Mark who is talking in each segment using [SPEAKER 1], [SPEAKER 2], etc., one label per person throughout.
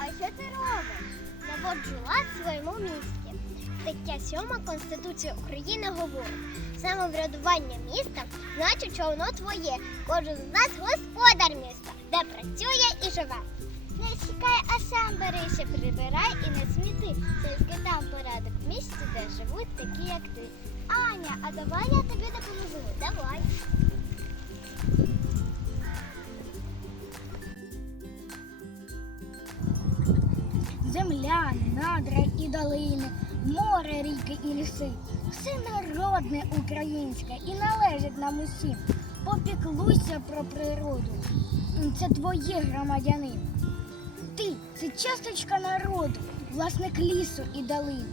[SPEAKER 1] а що ти робиш? Наводжу лад в своєму місті. Стаття 7 Конституції України говорить, самоврядування міста значить, що воно твоє. Кожен з нас господар міста, де працює і живе. Не чекай, а сам берися, прибирай і не сміти. Тільки там порядок в місті, де живуть такі, як ти. Аня, а давай я тобі допоможу. Давай.
[SPEAKER 2] Земля, надра і долини, море, ріки і ліси. Все народне українське і належить нам усім. Попіклуйся про природу. Це твоє громадянин. Ти це часточка народу, власник лісу і долин.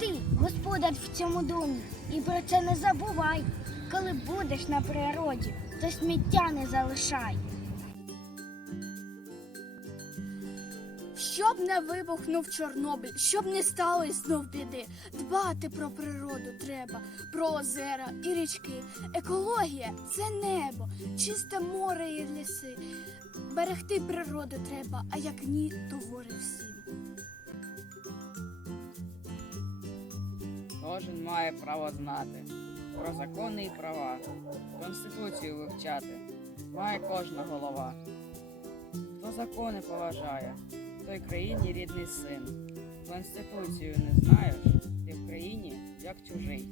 [SPEAKER 2] Ти господар в цьому домі. І про це не забувай. Коли будеш на природі, то сміття не залишай.
[SPEAKER 3] Щоб не вибухнув Чорнобиль, щоб не сталося знов біди. Дбати про природу треба, про озера і річки. Екологія це небо, чисте море і ліси. Берегти природу треба, а як ні, то горе всім.
[SPEAKER 4] Кожен має право знати про закони і права, Конституцію вивчати має кожна голова. Хто закони поважає, той країні рідний син. Конституцію не знаєш, ти в країні як чужий.